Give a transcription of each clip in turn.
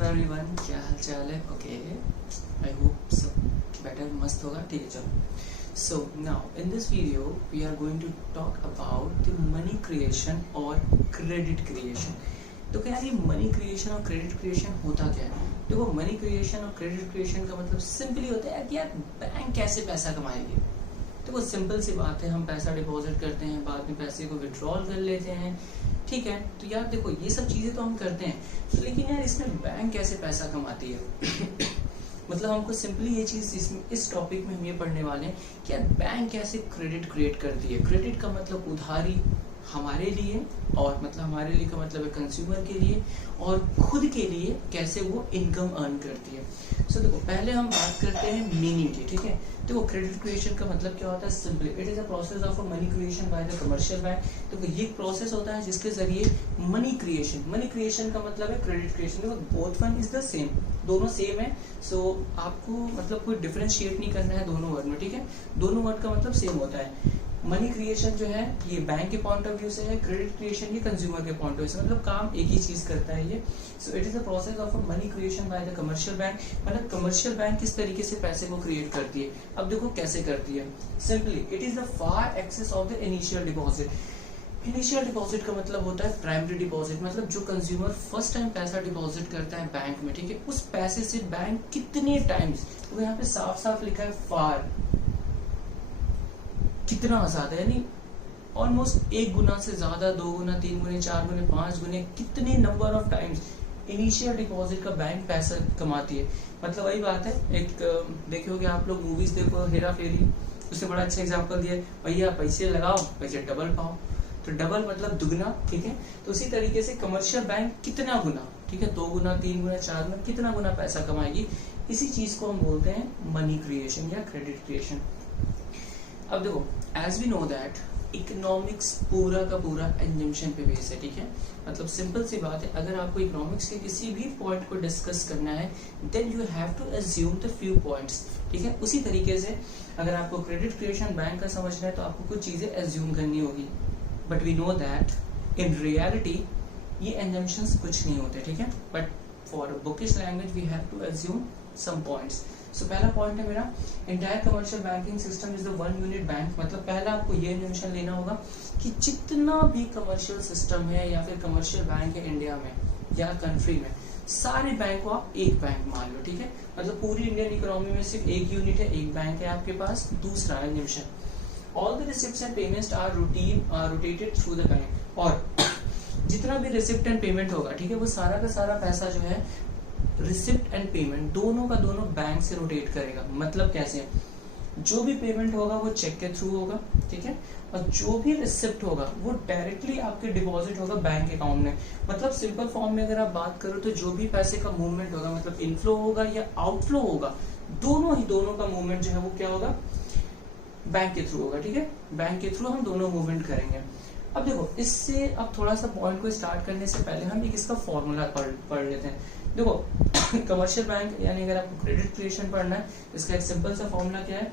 WhatsApp everyone, क्या हाल चाल है? ओके, आई होप सब बेटर मस्त होगा। ठीक है, चलो। So now in this video we are going to talk about the money creation और क्रेडिट क्रिएशन। तो क्या ये मनी क्रिएशन और क्रेडिट क्रिएशन होता क्या है? देखो, मनी क्रिएशन और क्रेडिट क्रिएशन का मतलब सिंपली होता है कि यार बैंक कैसे पैसा कमाएगी। देखो, सिंपल सी बात है, हम पैसा डिपॉजिट करते हैं, बाद में पैसे को विड्रॉल कर लेते हैं। ठीक है, तो यार देखो, ये सब चीजें तो हम करते हैं, तो लेकिन यार इसमें बैंक कैसे पैसा कमाती है? मतलब हमको सिंपली ये चीज इस टॉपिक में हम ये पढ़ने वाले हैं कि यार बैंक कैसे क्रेडिट क्रिएट करती है। क्रेडिट का मतलब उधारी हमारे लिए, और मतलब हमारे लिए का मतलब है कंज्यूमर के लिए, और खुद के लिए कैसे वो इनकम अर्न करती है। सो देखो, पहले हम बात करते हैं मीनिंग की। ठीक है, देखो क्रेडिट क्रिएशन का मतलब क्या होता है? Simply it is a process of a money creation by the commercial bank. तो ये प्रोसेस होता है जिसके जरिए मनी क्रिएशन का मतलब है क्रेडिट क्रिएशन। देखो, both one is the same, दोनों सेम है। सो आपको मतलब कोई डिफरेंशिएट नहीं करना है दोनों वर्ड में। ठीक है, दोनों वर्ड का मतलब सेम होता है। मनी क्रिएशन जो है ये बैंक के पॉइंट ऑफ व्यू से है, क्रेडिट क्रिएशन ये कंज्यूमर के पॉइंट ऑफ व्यू से, मतलब काम एक ही चीज करता है ये। So it is the process of a money creation by the commercial bank. मतलब कमर्शियल बैंक किस तरीके से पैसे को क्रिएट करती है। अब देखो कैसे करती है। Simply it is the far excess of the initial deposit. Initial deposit का मतलब होता है प्राइमरी डिपॉजिट, मतलब जो कंज्यूमर फर्स्ट टाइम पैसा डिपॉजिट करता है बैंक में। ठीक है, उस पैसे से बैंक कितने टाइम्स, तो यहाँ पे साफ साफ लिखा है फार, कितना ज्यादा, यानी ऑलमोस्ट 1 गुना से ज्यादा, 2 गुना, 3 गुने, 4 गुने, 5 गुने, कितने number of times initial deposit का बैंक पैसा कमाती है। मतलब वही बात है, एक देखे होगे आप लोग, मूवीज देखो, हेरा फेरी, उसने बड़ा अच्छा एग्जांपल दिया है, भैया पैसे लगाओ पैसे डबल पाओ। तो डबल मतलब दुगना। ठीक है, तो उसी तरीके से कमर्शियल बैंक कितना गुना, ठीक है, 2 गुना, 3 गुना, 4 गुना, कितना गुना पैसा कमाएगी, इसी चीज को हम बोलते हैं मनी क्रिएशन या क्रेडिट क्रिएशन। अब देखो, as we know that economics पूरा का पूरा एंजम्पशन पे बेस है। ठीक है, मतलब सिंपल सी बात है, अगर आपको इकोनॉमिक्स के किसी भी पॉइंट को डिस्कस करना है then you have to assume the few points. ठीक है, उसी तरीके से अगर आपको क्रेडिट क्रिएशन बैंक का समझना है तो आपको कुछ चीजें अज्यूम करनी होगी, but we know that in reality ये एंजम्पशंस कुछ नहीं होते। ठीक है, but for bookish language we have to assume some points. So पहला पॉइंट है मेरा, entire commercial banking system is the one unit bank. मतलब पहला आपको ये एज्यूमेशन लेना होगा कि जितना भी कमर्शियल सिस्टम है या फिर कमर्शियल बैंक है इंडिया में या कंट्री में, सारे बैंक को आप एक बैंक मान लो। ठीक है, मतलब पूरी इंडियन इकोनॉमी में सिर्फ एक यूनिट है, एक बैंक है आपके पास। दूसरा assumption, all the receipts and payments are rotated through the bank. और जितना भी रिसिप्ट एंड पेमेंट होगा, ठीक है, वो सारा का सारा पैसा जो है रिसिप्ट एंड पेमेंट दोनों का दोनों बैंक से रोटेट करेगा। मतलब कैसे, जो भी पेमेंट होगा वो चेक के थ्रू होगा। ठीक है, और जो भी रिसिप्ट होगा वो डायरेक्टली आपके डिपॉजिट होगा बैंक अकाउंट में। मतलब सिंपल फॉर्म में अगर आप बात करो तो जो भी पैसे का मूवमेंट होगा, मतलब इनफ्लो होगा या आउटफ्लो होगा, दोनों का मूवमेंट जो है वो क्या होगा, बैंक के थ्रू होगा। ठीक है, बैंक के थ्रू हम दोनों मूवमेंट करेंगे। अब देखो, इससे अब थोड़ा सा पॉइंट को स्टार्ट करने से पहले हम एक इसका फॉर्मूला पढ़ लेते हैं। देखो, कमर्शियल बैंक यानी अगर आपको क्रेडिट क्रिएशन पढ़ना है, इसका एक सिंपल सा फॉर्मूला क्या है,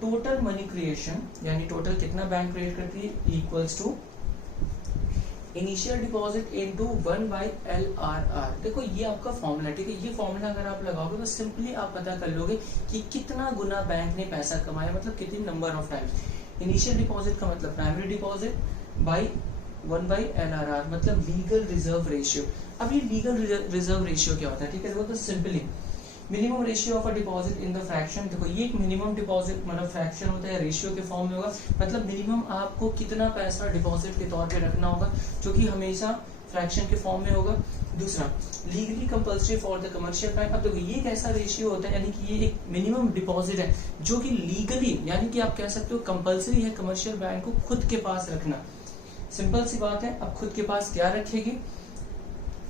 टोटल मनी क्रिएशन यानी टोटल कितना बैंक क्रिएट करती है equals to initial deposit into 1/LRR। देखो, ये आपका फॉर्मूला। ठीक है, ये फॉर्मूला अगर आप लगाओगे तो सिंपली आप पता कर लोगे कि कितना गुना बैंक ने पैसा कमाया, मतलब कितनी number of times. Initial deposit का मतलब प्राइमरी डिपॉजिट बाई 1/LRR, मतलब लीगल रिजर्व रेशियो। अब ये लीगल रिजर्व रेशियो क्या होता है? ठीक है, तो simply minimum ratio of a deposit in the fraction. देखो, ये एक मिनिमम डिपॉजिट मतलब फ्रैक्शन होता है, रेशियो के फॉर्म में होगा। मतलब मिनिमम आपको कितना पैसा डिपॉजिट के तौर पे रखना होगा, जो कि हमेशा फ्रैक्शन के फॉर्म में होगा। दूसरा, legally compulsory for the commercial bank. अब देखो, ये एक ऐसा रेशियो होता है, यानी कि ये एक मिनिमम डिपॉजिट है जो कि लीगली, यानी कि आप कह सकते हो कंपल्सरी है कमर्शियल बैंक को खुद के पास रखना। सिंपल सी बात है, अब खुद के पास क्या रखेगी,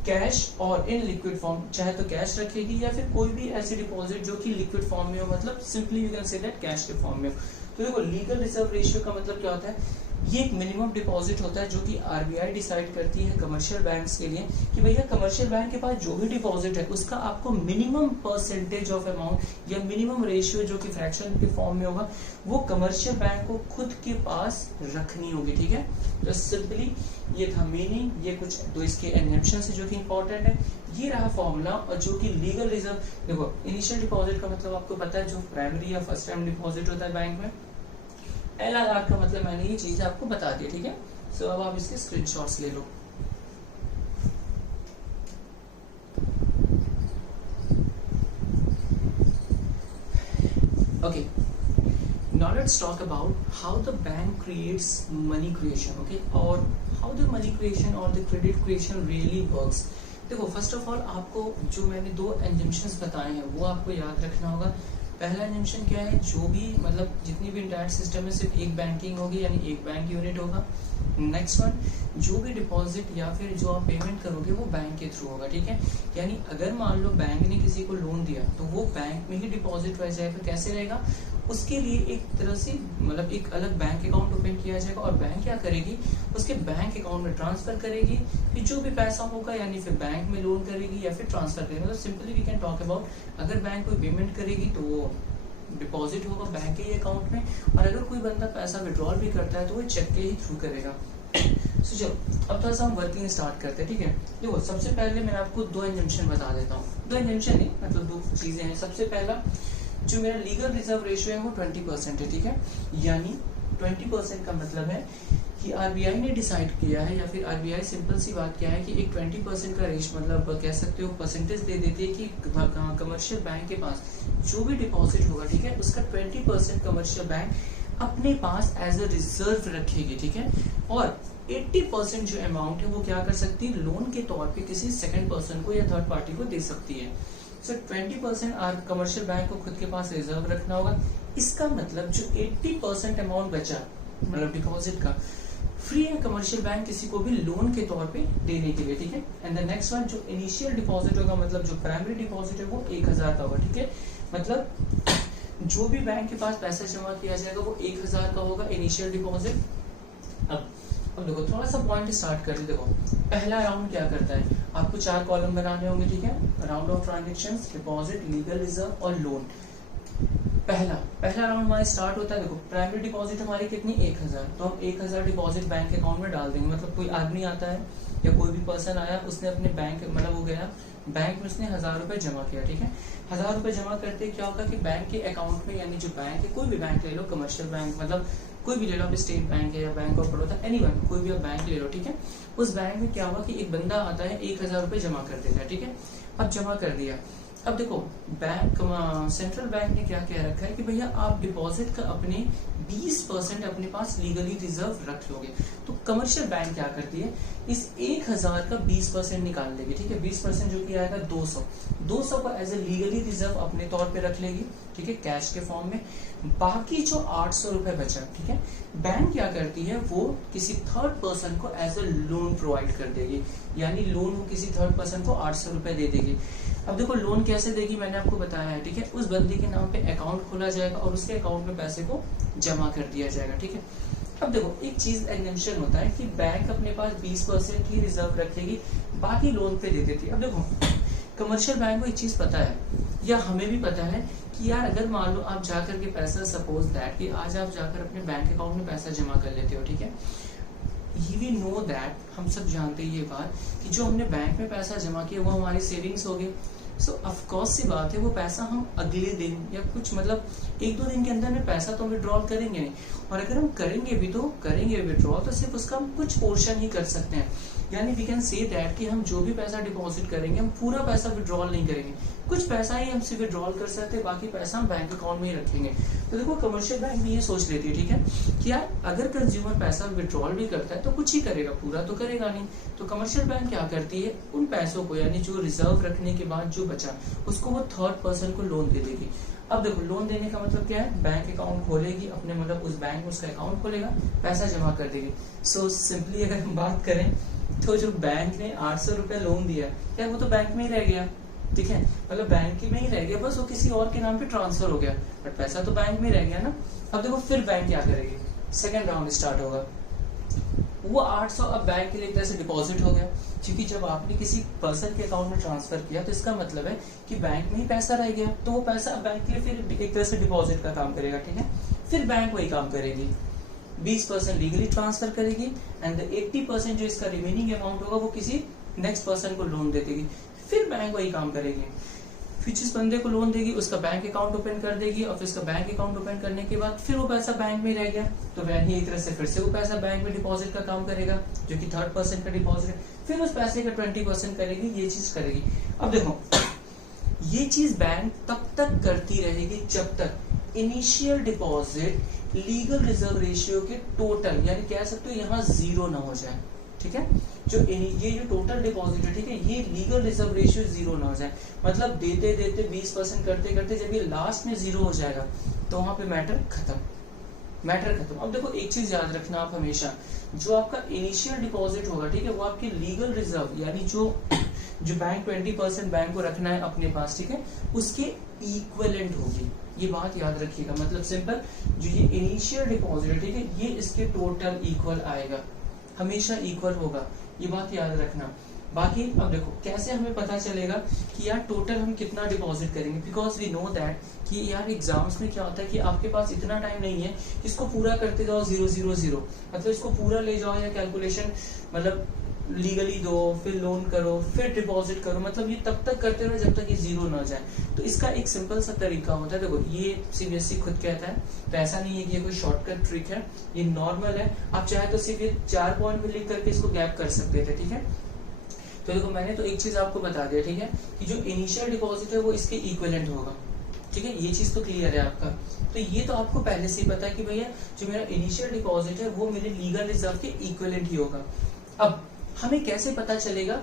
कैश और इन लिक्विड फॉर्म, चाहे तो कैश रखेगी या फिर कोई भी ऐसी डिपॉजिट जो कि लिक्विड फॉर्म में हो, मतलब simply you can say that cash के फॉर्म में हो। तो देखो, लीगल रिजर्व रेशियो का मतलब क्या होता है, ये एक मिनिमम डिपॉजिट होता है जो कि आरबीआई डिसाइड करती है कमर्शियल बैंक्स के लिए कि भैया कमर्शियल बैंक के पास जो भी डिपॉजिट है उसका आपको मिनिमम परसेंटेज ऑफ अमाउंट या मिनिमम रेशियो जो कि फ्रैक्शन के फॉर्म में होगा वो कमर्शियल बैंक को खुद के पास रखनी होगी, ठीक है। तो सिंपली ये था मीनिंग, ये कुछ दो इसके एग्जम्पशन है जो कि इंपॉर्टेंट है। ये रहा फॉर्मूला, और जो कि लीगल रिजर्व, देखो इनिशियल डिपॉजिट का मतलब आपको पता है जो प्राइमरी या फर्स्ट टाइम डिपॉजिट होता है बैंक में। LRR का मतलब मैंने ये चीज आपको बता दी, ठीक है। सो अब आप इसके स्क्रीनशॉट्स ले लो। Okay, now let's talk about how the bank creates money creation, okay, or how the money creation or the credit creation really works। देखो फर्स्ट ऑफ ऑल आपको जो मैंने दो एग्जम्पशंस बताए हैं वो आपको याद रखना होगा। पहला एग्जम्पशन क्या है, जो भी मतलब जितनी भी इंटायर सिस्टम में सिर्फ एक बैंकिंग होगी यानी एक बैंक यूनिट होगा। नेक्स्ट वन, जो भी डिपॉजिट या फिर जो आप पेमेंट करोगे वो बैंक के थ्रू होगा, ठीक है। यानी अगर मान लो बैंक ने किसी को लोन दिया तो वो बैंक में ही डिपॉजिट रह जाएगा। कैसे रहेगा, उसके लिए एक तरह से मतलब एक अलग बैंक अकाउंट ओपन किया जाएगा और बैंक क्या करेगी, उसके बैंक अकाउंट में ट्रांसफर करेगी, फिर जो भी पैसा होगा यानी फिर बैंक में लोन करेगी या फिर ट्रांसफर करेगी। मतलब simply we can talk about अगर बैंक कोई पेमेंट करेगी तो वो डिपॉजिट होगा बैंक के ही अकाउंट में, और अगर कोई बंदा पैसा विड्रॉल भी करता है तो वो चेक के ही थ्रू करेगा। So, चलो अब थोड़ा सा हम वर्किंग स्टार्ट करते हैं, ठीक है। देखो सबसे पहले मैं आपको दो एग्जम्पशन बता देता हूँ, दो एग्जम्पशन नहीं मतलब दो चीजें हैं। सबसे पहला जो मेरा लीगल रिजर्व रेशियो है वो 20% है, ठीक है। यानी 20% का मतलब है कि आरबीआई ने डिसाइड किया है या फिर आरबीआई सिंपल सी बात क्या है कि एक 20% का रेश मतलब कह सकते हो परसेंटेज दे देती है कि कमर्शियल बैंक के पास जो भी डिपॉजिट होगा, ठीक है, उसका 20% कमर्शियल बैंक अपने पास एज अ रिजर्व रखेगी, ठीक है। और 80% जो अमाउंट है वो क्या कर सकती है, लोन के तौर पे किसी सेकंड पर्सन को या थर्ड पार्टी को दे सकती है। सो 20% कमर्शियल बैंक को खुद के पास रिजर्व रखना होगा। इसका मतलब जो 80% अमाउंट बचा मतलब डिपॉजिट का फ्री है कमर्शियल बैंक किसी को भी लोन के तौर पे देने के लिए, ठीक है। एंड द नेक्स्ट वन जो इनिशियल डिपॉजिट होगा मतलब जो प्राइमरी डिपॉजिट है वो 1000 का होगा, ठीक है। मतलब जो भी बैंक के पास पैसा जमा किया जाएगा वो 1000 का होगा इनिशियल डिपॉजिट। अब देखो थोड़ा सा पॉइंट स्टार्ट कर, देखो पहला राउंड क्या करता है, आपको 4 कॉलम बनाने होंगे, ठीक है। Round of transactions, deposit, legal reserve और लोन। पहला राउंड हमारा स्टार्ट होता है, देखो प्राइमरी डिपॉजिट हमारी कितनी 1000, तो हम 1000 डिपॉजिट बैंक अकाउंट में डाल देंगे। मतलब कोई आदमी आता है या कोई भी पर्सन आया, उसने अपने बैंक मतलब वो गया बैंक में, उसने 1000 रुपए जमा किया, ठीक है। 1000 रुपए जमा करते क्या होगा कि बैंक के अकाउंट में यानी जो बैंक है, कोई भी बैंक ले लो, कमर्शियल बैंक मतलब कोई भी ले लो, आप स्टेट बैंक है या बैंक ऑफ बड़ौदा, एनीवन कोई भी आप बैंक ले लो, ठीक है। उस बैंक में क्या होगा कि एक बंदा आता है 1000 रुपए जमा कर देता है, ठीक है। अब जमा कर दिया, अब देखो बैंक सेंट्रल बैंक ने क्या कह रखा है कि भैया आप डिपॉजिट का अपने 20% अपने पास लीगली रिजर्व रख लोगे। तो कमर्शियल बैंक क्या करती है, इस 1000 का 20% निकाल लेगी, ठीक है। 20% जो कि आएगा 200 को एज ए लीगली रिजर्व अपने तौर पे रख लेगी, ठीक है, कैश के फॉर्म में। बाकी जो 800 रुपए बचा, ठीक है, बैंक क्या करती है वो किसी थर्ड पर्सन को एज ए लोन प्रोवाइड कर देगी, यानी लोन वो किसी थर्ड पर्सन को 800 रुपए दे देगी। अब देखो लोन कैसे देगी मैंने आपको बताया है, ठीक है। उस बंदी के नाम पे अकाउंट खोला जाएगा और उसके अकाउंट में पैसे को जमा कर दिया जाएगा, ठीक है। अब देखो एक चीज एग्जम्पशन होता है कि बैंक अपने पास 20% ही रिजर्व रखेगी, बाकी लोन पे दे देती है। अब देखो कमर्शियल बैंक को एक चीज पता है या हमें भी पता है कि यार अगर मान लो आप जाकर के पैसा सपोज दैट कि आज आप जाकर अपने बैंक अकाउंट में पैसा जमा कर लेते हो, ठीक है। वी नो दैट, हम सब जानते हैं ये बात कि जो हमने बैंक में पैसा जमा किया वो हमारी सेविंग्स हो गई। सो ऑफकोर्स सी बात है वो पैसा हम अगले दिन या कुछ मतलब 1-2 दिन के अंदर में पैसा तो विड्रॉल करेंगे नहीं, और अगर हम करेंगे भी तो करेंगे विड्रॉल तो सिर्फ उसका हम कुछ पोर्शन ही कर सकते हैं। यानी वी कैन से दैट कि हम जो भी पैसा डिपॉजिट करेंगे हम पूरा पैसा विड्रॉल नहीं करेंगे, कुछ पैसा ही हमसे विड्रॉल कर सकते हैं, बाकी पैसा हम बैंक अकाउंट में ही रखेंगे। तो देखो कमर्शियल बैंक भी ये सोच लेती है, ठीक है, कि यार अगर कंज्यूमर पैसा विड्रॉल भी करता है तो कुछ ही करेगा, पूरा तो करेगा नहीं। तो कमर्शियल बैंक क्या करती है, उन पैसों को यानी जो रिजर्व रखने के बाद जो बचा उसको वो थर्ड पर्सन को लोन दे देगी। अब देखो लोन देने का मतलब क्या है, बैंक अकाउंट खोलेगी अपने मतलब उस बैंक में उसका अकाउंट खोलेगा, पैसा जमा कर देगी। सो सिंपली अगर हम बात करें तो जो बैंक ने 800 रुपए लोन दिया क्या वो तो बैंक में ही रह गया, ठीक है, मतलब बैंक में ही रह गया, बस वो किसी और के नाम पे ट्रांसफर हो गया, बट पैसा तो बैंक में रह गया ना। अब देखो फिर बैंक क्या करेगी, सेकेंड राउंड स्टार्ट होगा। वो 800 अब बैंक के लिए एक तरह से डिपॉजिट हो गया, क्योंकि जब आपने किसी पर्सन के अकाउंट में ट्रांसफर किया तो इसका मतलब है कि बैंक में ही पैसा रह गया, तो वो पैसा अब बैंक के लिए फिर एक तरह से डिपॉजिट का काम करेगा, ठीक है। फिर बैंक वही काम करेगी, 20% लीगली ट्रांसफर करेगी एंड 80% जो इसका रिमेनिंग अमाउंट होगा वो किसी नेक्स्ट पर्सन को लोन दे देगी। फिर बैंक वही काम करेगी, फिर जिस बंदे को लोन देगी उसका बैंक अकाउंट ओपन कर देगी, और फिर उसका बैंक अकाउंट ओपन करने के बाद फिर वो पैसा बैंक में रह गया, तो बैंक ही एक तरह से फिर से वो पैसा बैंक में डिपॉजिट का काम करेगा, जो कि 3rd% का डिपॉजिट है, फिर उस पैसे का 20% करेगी, ये चीज करेगी। अब देखो ये चीज बैंक तब तक करती रहेगी जब तक initial deposit legal reserve ratio के टोटल, यानी कह सकते हो यहाँ 0 ना हो जाए, ठीक है। ये जो टोटल डिपॉजिट है, ठीक है, ये लीगल रिजर्व रेशियो 0 ना हो जाए, मतलब देते देते 20% करते करते जब ये लास्ट में 0 हो जाएगा तो वहां पे मैटर खत्म। अब देखो एक चीज याद रखना आप हमेशा, जो आपका इनिशियल डिपॉजिट होगा, ठीक है, वो आपकी लीगल रिजर्व यानी जो बैंक 20% बैंक को रखना है अपने पास, ठीक है, उसके इक्विवेलेंट होगी। ये बात याद रखिएगा, मतलब सिंपल, जो ये इनिशियल डिपॉजिट है, ठीक है, ये इसके टोटल इक्वल आएगा, हमेशा इक्वल होगा, ये बात याद रखना। बाकी अब देखो कैसे हमें पता चलेगा कि यार टोटल हम कितना डिपॉजिट करेंगे, बिकॉज वी नो दैट कि यार एग्जाम्स में क्या होता है कि आपके पास इतना टाइम नहीं है, इसको पूरा करते जाओ 000, मतलब इसको पूरा ले जाओ या कैलकुलेशन मतलब लीगली दो, फिर लोन करो, फिर डिपॉजिट करो, मतलब ये तब तक करते रहो जब तक ये 0 ना जाए। तो इसका एक सिंपल सा तरीका होता है, देखो ये सीबीएसई खुद कहता है, तो ऐसा नहीं है कि ये कोई शॉर्टकट ट्रिक है, ये नॉर्मल है। आप चाहे तो सिर्फ ये 4 पॉइंट में लिख करके इसको गैप कर सकते थे, ठीक है। तो देखो मैंने तो एक चीज आपको बता दिया, ठीक है, कि जो इनिशियल डिपॉजिट है वो इसके इक्विवेलेंट होगा, ठीक है, ये चीज तो क्लियर है आपका। तो ये तो आपको पहले से ही पता है कि भैया जो मेरा इनिशियल डिपॉजिट है वो मेरे लीगल रिजर्व के इक्विवेलेंट ही होगा। अब हमें कैसे पता चलेगा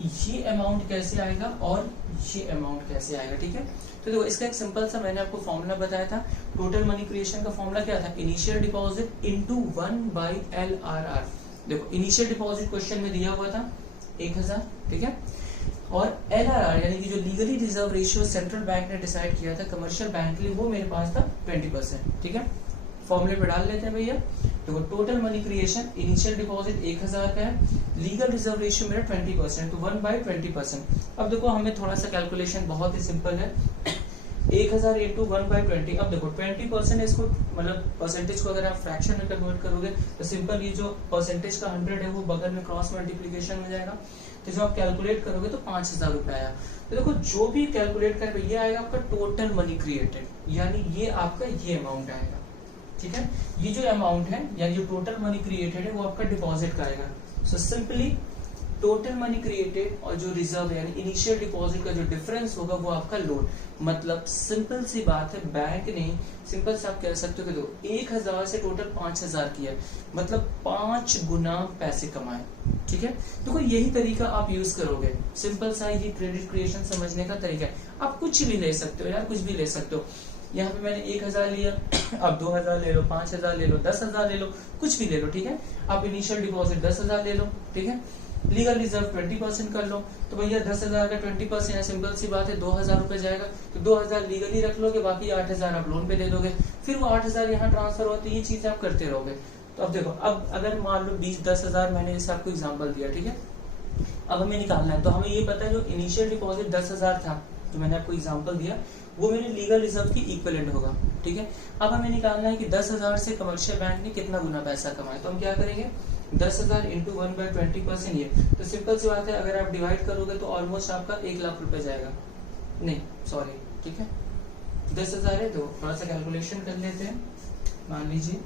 ये अमाउंट कैसे आएगा और ये अमाउंट कैसे आएगा, ठीक है। तो देखो इसका एक सिंपल सा मैंने आपको फॉर्मूला बताया था, टोटल मनी क्रिएशन का फॉर्मूला क्या था, इनिशियल डिपॉजिट इनटू 1/LRR। देखो इनिशियल डिपॉजिट क्वेश्चन में दिया हुआ था 1000, ठीक है, और LRR यानी कि जो legally reserve ratio central bank ने डिसाइड किया था कमर्शियल बैंक के लिए, वो मेरे पास था 20%, ठीक है। फॉर्मूले पे डाल लेते हैं भैया। देखो total money creation initial deposit 1000 का है, लीगल रिजर्व रेशियो मेरा 20%, तो 1/20%। अब देखो हमें थोड़ा सा कैलकुलेशन बहुत ही सिंपल है, 1000 इंटू 1/20। अब देखो 20% इसको मतलब परसेंटेज को अगर आप फ्रैक्शन में कन्वर्ट करोगे तो सिंपल ये जो परसेंटेज का 100 है वो बगल में क्रॉस मल्टीप्लीकेशन हो जाएगा, तो जो आप कैलकुलेट करोगे तो 5000 रुपए आया। तो देखो जो भी कैलकुलेट कर ये आएगा आपका टोटल मनी क्रिएटेड, यानी ये आपका ये अमाउंट आएगा, ठीक है। ये जो अमाउंट है यानी जो टोटल मनी क्रिएटेड है वो आपका डिपॉजिट का आएगा। So simply total money created और जो रिजर्व यानी इनिशियल डिपॉजिट का जो डिफरेंस होगा वो आपका लोन। मतलब सिंपल सी बात है, बैंक ने सिंपल से आप कह सकते हो कि देखो 1000 से टोटल 5000 किया, मतलब 5 गुना पैसे कमाए, ठीक है। देखो यही तरीका आप यूज करोगे, सिंपल सा ये क्रेडिट क्रिएशन समझने का तरीका है। आप कुछ भी ले सकते हो यार, कुछ भी ले सकते हो। यहाँ पे मैंने 1000 लिया, अब 2000 ले लो, 5000 ले लो, 10000 ले लो, कुछ भी ले लो, ठीक है। आप इनिशियल डिपॉजिट 10000 ले लो, ठीक है, लीगल रिजर्व 20% कर लो, तो भैया 10000 का 20% है, सिंपल सी बात है 2000 रुपए जाएगा, तो 2000 लीगली रख लोगे, बाकी 8000 आप लोन पे दे दोगे, फिर वो 8000 यहाँ ट्रांसफर होते, ये चीज आप करते रहोगे। तो अब देखो, अब अगर मान लो 10,000 मैंने जैसे आपको एग्जाम्पल दिया, ठीक है, अब हमें निकालना है, तो हमें ये पता है जो इनिशियल डिपॉजिट 10,000 था जो मैंने आपको एग्जाम्पल दिया वो मेरे लीगल रिजर्व की इक्विवेलेंट होगा, ठीक है। अब हमें निकालना है कि 10,000 से कमर्शियल बैंक ने कितना गुना पैसा कमाया, तो हम क्या करेंगे 10,000 इंटू 1/20% ये, तो सिंपल सी बात है, अगर आप डिवाइड करोगे तो ऑलमोस्ट आपका 1 लाख रुपए जाएगा, नहीं सॉरी, ठीक है, 10,000 है तो थोड़ा सा कैलकुलेशन कर लेते हैं। मान लीजिए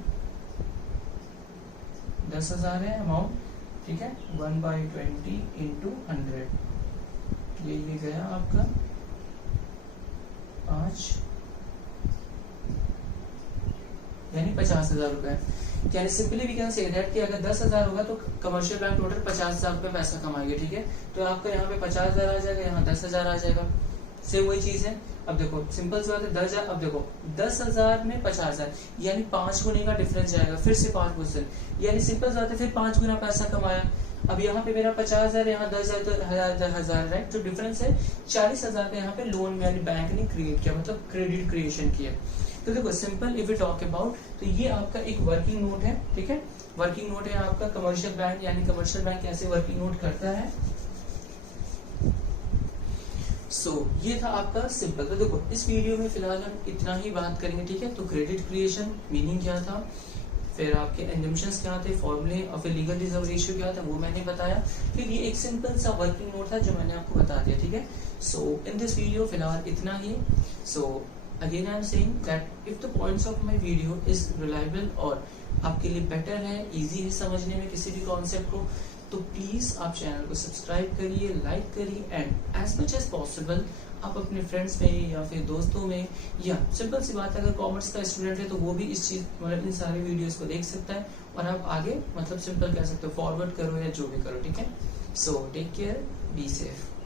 10,000 है अमाउंट, ठीक है, 1/20 इंटू 100, ये गया आपका 5 यानी 50,000 रुपए। यानी simply we can say that कि अगर 10,000 होगा तो कमर्शियल बैंक टोटल 50,000 रुपए पैसा कमाएंगे, ठीक है। तो आपका यहाँ पे 50,000 आ जाएगा, यहाँ 10,000 आ जाएगा, सेम वही चीज है। अब देखो सिंपल सी बात है 10,000, अब देखो 10,000 में 50,000 यानी 5 गुने का डिफरेंस जाएगा, फिर से 5%, यानी सिंपल सी बात है फिर 5 गुना पैसा कमाया। अब यहाँ पे मेरा 50,000, यहाँ 10,000, तो 1,000 राइट, जो डिफरेंस है 40,000 का यहाँ पे लोन यानी बैंक ने क्रिएट किया, मतलब क्रेडिट क्रिएशन किया। तो देखो simple if you talk about, तो ये आपका एक वर्किंग नोट है, ठीक है, वर्किंग नोट है आपका कमर्शियल बैंक, यानी कमर्शियल बैंक कैसे वर्किंग नोट करता है। ये था आपका सिंपल। तो देखो इस वीडियो में फिलहाल हम इतना ही बात करेंगे, ठीक है। तो क्रेडिट क्रिएशन मीनिंग क्या था, फिर आपके एजम्पशंस क्या थे, फॉर्मूले, और फिर लीगल रिजर्व रेशियो क्या था वो मैंने बताया, फिर ये एक सिंपल सा वर्किंग नोट था जो मैंने आपको बता दिया, ठीक है। सो इन दिस वीडियो फिलहाल इतना ही। So again I am saying that if the points of my video is reliable और आपके लिए बेटर है, इजी है समझने में किसी भी कॉन्सेप्ट को, तो प्लीज आप चैनल को सब्सक्राइब करिए, लाइक करिए, and as much as possible आप अपने फ्रेंड्स में या फिर दोस्तों में, या सिंपल सी बात है अगर कॉमर्स का स्टूडेंट है तो वो भी इस चीज मतलब इन सारे वीडियोस को देख सकता है और आप आगे मतलब सिंपल कह सकते हो फॉरवर्ड करो या जो भी करो, ठीक है। So take care, be safe.